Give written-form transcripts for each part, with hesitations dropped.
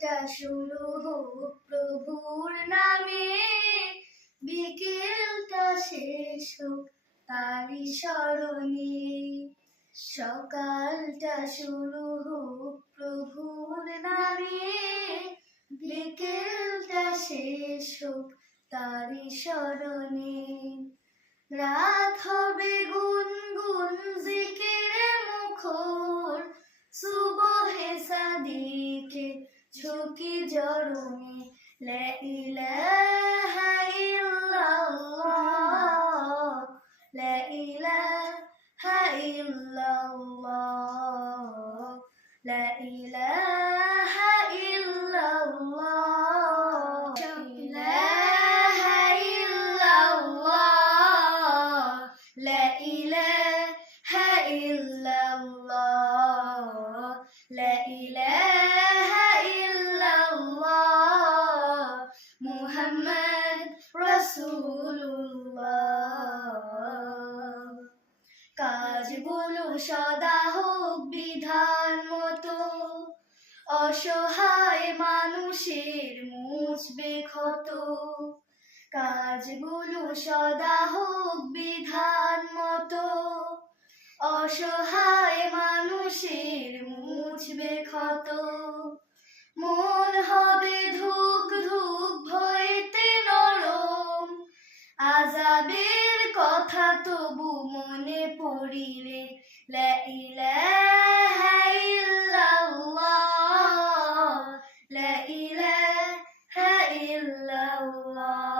সকালটা শুরু হোক প্রভুর নামে, বিকেলটা শেষ হোক তারি স্মরণে। সকালটা শুরু হোক প্রভুর নামে, বিকেলটা শেষ হোক তারি স্মরণে। রাত হবে গুনগুন জিকিরে মুখর, সুবহে সাদিকে ঝুঁকি জরুনে। লা ইলাহা ইল্লাল্লাহ, লা ইলাহা ইল্লাল্লাহ, লা ইলাহা ইল্লাল্লাহ, লা ইলাহা ইল্লাল্লাহ, লা ইলাহা ইল্লাল্লাহ, মুহাম্মদ রাসূলুল্লাহ। কাজগুলো সদা হোক বিধান মতো, অসহায় মানুষের মুছবে ক্ষত। কাজগুলো সদা হোক বিধান মতো, অসহায় মানুষের মুছবে ক্ষত। মন হবে ধুক ধুক ভয়েতে নরম, আযাবের কথা তবু মনে পড়িলে। লা ইলাহা ইল্লাল্লাহ, লা ইলাহা ইল্লাল্লাহ,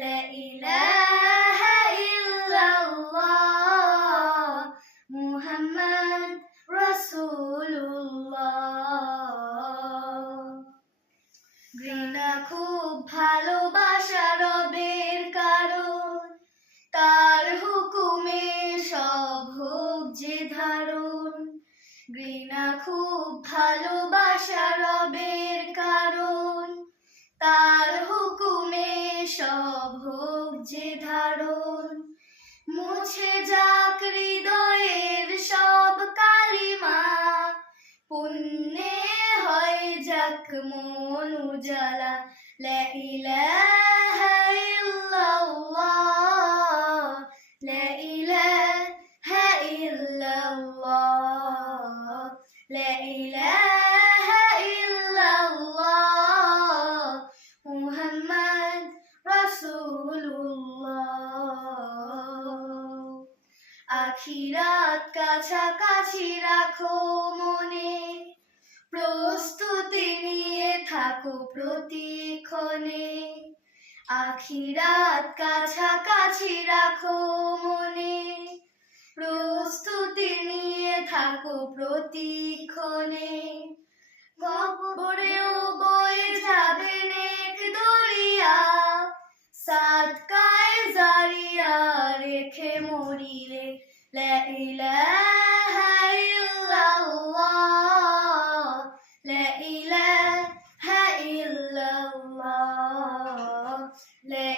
লা ইলাহা ইল্লাল্লাহ, মুহাম্মদ রাসূলুল্লাহ। ঘৃণা খুব ভালোবাসা রবের কারণ, তার হুকুমে সব হোক যে ধারণ। ঘৃণা খুব ভালোবাসা রবের কারণ, তার হুকুমে সব হোক যে ধারণ। মুছে যাক হৃদয়ের সব কালিমা, পুণ্যে হয় যাক মন উজালা। লা ইলাহা ইল্লাল্লাহ, লা ইলাহা ইল্লাল্লাহ, লা ইলাহা ইল্লাল্লাহ, মুহাম্মদ রাসূলুল্লাহ। আখিরাত কাছাকাছি রাখো মনে, প্রস্তুতি নিয়ে থাকো প্রতিক্ষণে। আখিরাত কাছাকাছি রাখো মনে, প্রস্তুতি নিয়ে থাকো প্রতিক্ষণে। কবরেও বয়ে যাবে নেক দরিয়া, সাদকায়ে জারিয়া রেখে মরিলে। লা ইলাহা ইল্লাল্লাহ, লা ইলাহা ইল্লাল্লাহ, লা